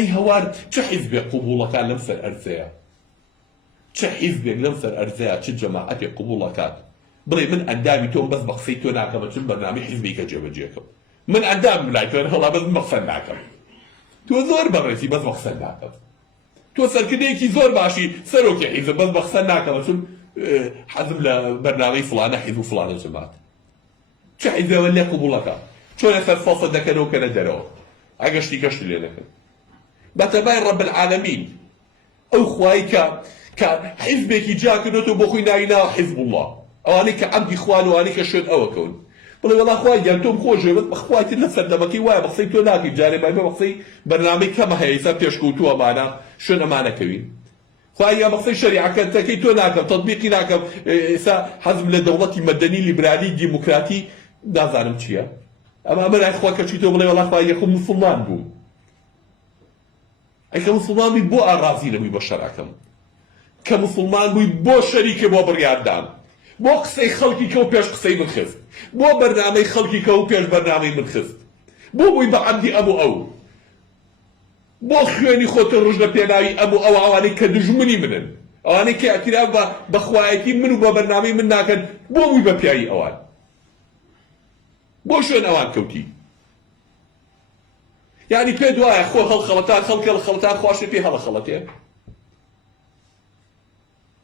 ئەی هەوار چ حیزبێک قبوڵەکان لەم سەر ئەرزەیە، چ حیزبێک لەم سەر ئەرزەیە، چ جەماعەتێک قبوڵەکات بڵێ من ئەندامی تۆم بەس بە قسەی تۆ ناکەمە چون بەرنامەی حیزبێکە جێبەجێکەم، من ئەندام لای تۆ هەڵا بەس بە قسە ناکەم، تۆ زۆر بەڕێزی بەس بە قسە ناکەم، تۆ سەرکردەیەکی زۆر باشی سەرۆکی حیزب بەس بە قسە ناکەمە چون حەزم لە بەرنامەی فڵانە حیزب و فڵانە جەماعەت. چ حیزبێوە لێ قبوڵەکە چۆن لەسەر فەڵسە دەکەنەوە کەنە دەرەوە ئەگەشتی گەشت لێ نەکەن بەتەبای ڕەب العالەمین ئەو خوای کە حیزبێکی جاکردێتەوە بۆ خۆی ناوی ناوە حیزب الله، ئەوانەی کە عەبدی خوان و ئەوانەی کە شوێن ئەوە کەون بڵێ وەڵا خوای گیان تۆم خۆشەوێت بەخوایتر لە سەردەمەکەی وایە بە قسەی تۆ ناکەی جارێ مای بە قسەی بەرنامەی کەمە هەیە ئێستا پێشکەوتووەمانە شوێن ئەمانەکەوین خوای یا بە قسەی شەریعەکەتەکەی تۆ ناکەم تەطبیقی ناکەم ئێستا حەزم لە دەوڵەتی مەدەنی لیبرالی دیموکراتی نازانم چییە ئەمە بەلای خوا کە چیتۆ بڵێ وەڵا خوای یەخۆ موسڵمان بوو ئەی کە موسڵمان بووی بۆ ئاڕازی نەبووی بە شەرعەکەم کە موسڵمان بووی بۆ شەریکە بۆ بڕیاردان بۆ قسەی خەڵکی کە و پێش قسەی من خست بۆ بەرنامەی خەڵکی کە و پێش بەرنامەی من خست بۆ بووی بە عەبدی ئەم و ئەو بۆ خوێنی خۆتە ڕژ لە پێناوی ئەم و ئەو ئەوانەی کە دژمنی منن ئەوانەی کە ئەتیراف بە خوایەتی من و بە بەرنامەی من ناکەن بۆ بووی بە پیاوی ئەوان بۆ شوێن ئەوان کەوتی یعنی پێ دوایە خۆ هەڵخەڵەتان خەڵکە لە خەڵەتان خواشێ پێ هەڵەخەڵەتێ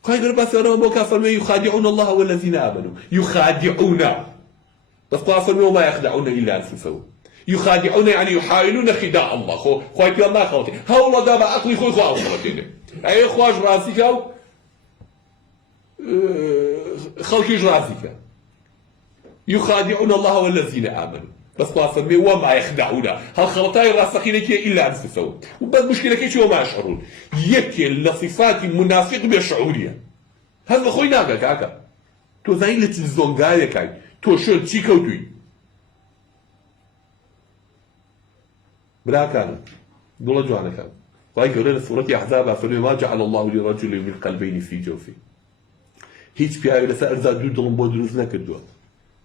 خواهي قال بس أنا أبوك فرمي يخادعون الله والذين آمنوا يخادعون بس فرمي وما يخدعون إلا أنفسهم يخادعون يعني يحاولون خداع الله خواهي في الله خلطي هؤلاء دابا أقلي خوي خواه خلطيني أي خواج راسك أو خلقي راسك يخادعون الله والذين آمنوا بس فرمي وما يخدعون هل خلطاي راسخين إلا أنفسهم وبس مشكلة كيش وما يشعرون يكي لصفات منافق بشعورية هذا خوي ناقا كاكا تو زين لتلفزيون قاية كاي تو شو تشي كوتوي بلا كان دولا جوانا كان وهي قولنا سورة أحزاب فرمي ما جعل الله لرجل من قلبين في جوفه هيك في هاي لسائر زاد دولن بودروز نكردوا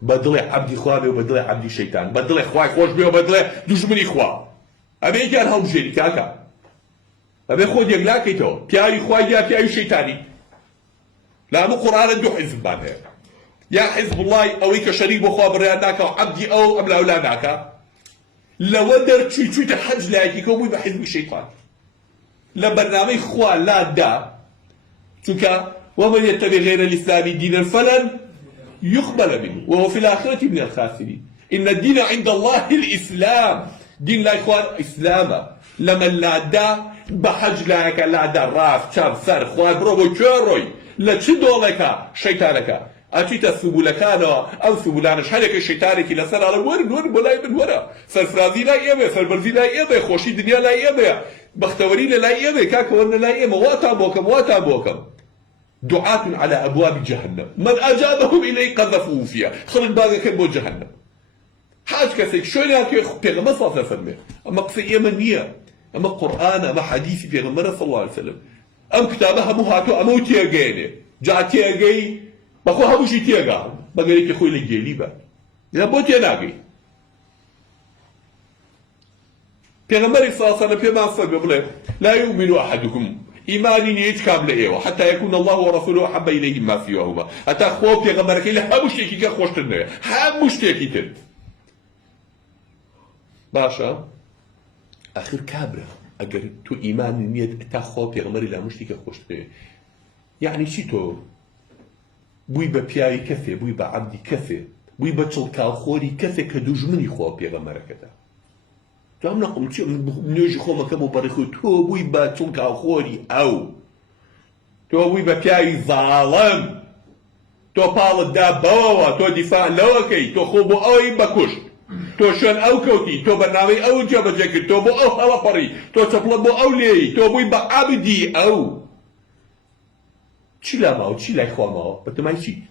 بدل عبدي خوابي وبدل عبدي شيطان بدل خواي خوش بيه وبدل دشمني خوا أبي كان هم جيري كاكا أبي خود يقلاكي تو بياي خواي يا بياي شيطاني لا مو قرآن دو حزب بعدها يا حزب الله أو إيك شريك بخوا برياناك وعبدي أو أم لأولاناك لو در تشوي تحج لايكي كومي بحزب الشيطان لبرنامج خوا لا دا تكا ومن يتبع غير الإسلام دينا فلن يقبل منه وهو في الآخرة من الخاسرين إن الدين عند الله الإسلام دين لا إخوان إسلاما لما لا دا بحج لايك لا دا راف شاب سر خواه بروبو كوروي لا تشدولك شيطانك أتيت السبولكان أو سبولان شهرك شيطانك لسر على ورد بلاي من ورا فرفرازي لا يبه فربرزي لا يبه خوشي دنيا لا يبه بختوري لا يبه كاكورنا لا يبه واتا بوكم دعاة على أبواب جهنم من أجابهم إليه قذفوه فيها خلق باقي كبو جهنم حاج كسيك شو ياكي بيغمبر صلى الله عليه وسلم أما قصي يمنية أما قرآن أما حديثي بيغمبر صلى الله عليه وسلم أم كتابها مو هاتو أمو تيغيني جا تيغي بخو هموشي تيغا بقاليك خوي لجيلي با يا بو تيغاقي بيغمبر صلى الله عليه وسلم بيما صلى لا يؤمن أحدكم إيماني نيت كامل إيوه حتى يكون الله ورسوله أحب إليه ما سواهما حتى خوف بيغمبرك إلا هموشتيكي كخوشتنه هموشتيكي تد باشا آخر كابرة أجر تو إيمان نيت تخو بيغمر لا مشتيكي خوشتنه يعني شي تو بوي ببياي كثي بوي بعبدي كثي بوي بچلكال خوري كثي كدجمني خو بيغمرك ده تو هم نقوم نيجي خو مكمو بريخو تو بوي بچلكال خوري أو تو بوي ببياي ظالم تو بال دابوا تو دفاع لوكي تو خو بو أوي بكشت تو شون أو كوتي تو برنامج أو جاب جاكي تو بو أو هلا بري تو تطلب بو أو لي تو بوي بعبدي أو چی لا ماو چی لا خوا ماو بتمای چی